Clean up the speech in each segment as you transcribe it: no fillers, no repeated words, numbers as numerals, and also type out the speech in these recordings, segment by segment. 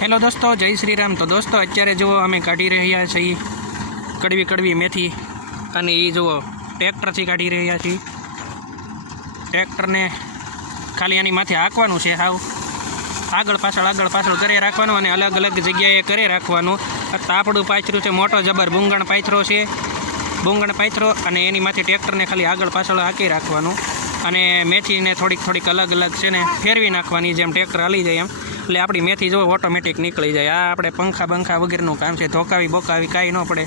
Hello દોસ્તો, જય શ્રી રામ। તો દોસ્તો અત્યારે જુઓ અમે કાઢી રહ્યા છીએ કડવી કડવી મેથી, અને એ જુઓ ટ્રેક્ટરથી કાઢી રહ્યા છીએ। ટ્રેક્ટરને ખાલી આની માથે હાંકવાનું છે, હાવ આગળ પાછળ કરે રાખવાનું, અને અલગ અલગ જગ્યાએ કરે રાખવાનું। તાપડું પાથર્યું છે, મોટો જબર બુંગણ પાથરો અને એની માથે ટ્રેક્ટરને ખાલી આગળ પાછળ હાંકી રાખવાનું, અને મેથીને થોડીક અલગ છે ને ફેરવી નાખવાની, જેમ ટ્રેક્ટર હાલી જાય એમ। એટલે આપણી મેથી જો ઓટોમેટિક નીકળી જાય। આ આપણે પંખા વગેરેનું કામ છે, ધોકાવી બોકાવી કાંઈ ન પડે,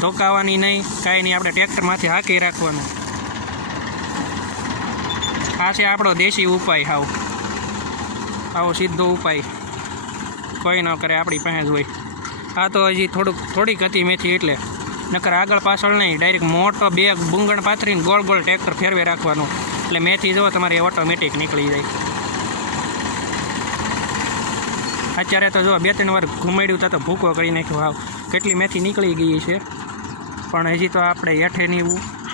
ધોકાવાની નહીં કાંઈ નહીં, આપણે ટ્રેક્ટરમાંથી હાંકી રાખવાનું। આ છે આપણો દેશી ઉપાય, આવો સીધો ઉપાય કોઈ ન કરે, આપણી પાસે જ હોય। આ તો હજી થોડીક હતી મેથી, એટલે નકર આગળ પાછળ નહીં, ડાયરેક્ટ મોટો બે બુંગણ પાથરીને ગોળ ટ્રેક્ટર ફેરવે રાખવાનું, એટલે મેથી જો તમારી ઓટોમેટિક નીકળી જાય। અત્યારે તો જો 2-3 વાર ઘુમાડ્યું તો ભૂકો કરી નાખ્યો, હાવ કેટલી મેથી નીકળી ગઈ છે, પણ હજી તો આપણે હેઠેની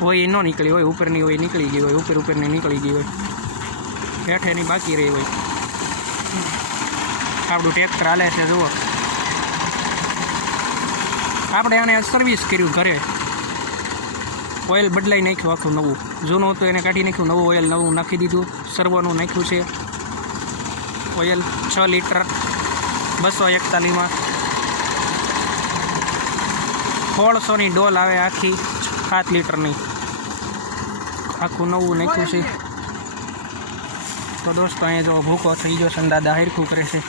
હોય ન નીકળી હોય, ઉપરની હોય નીકળી ગઈ હોય, ઉપરની નીકળી ગઈ હોય, હેઠેની બાકી રહી હોય। આપણું ટ્રેક્ટર હાલે છે, જુઓ આપણે આને સર્વિસ કર્યું ઘરે, ઓઇલ બદલાઈ નાખ્યું, આખું નવું, જૂનું હતું એને કાઢી નાખ્યું, નવું ઓઇલ નવું નાખી દીધું, સર્વોનું નાખ્યું છે ઓઇલ 6 લીટર 241માં 1600ની ડોલ આવે આખી, 7 લીટરની, આખું નવું નાખ્યું છે। તો દોસ્તો અહીંયા જો ભૂકો થઈ ગયો છે, દાદા હરખું કરે છે।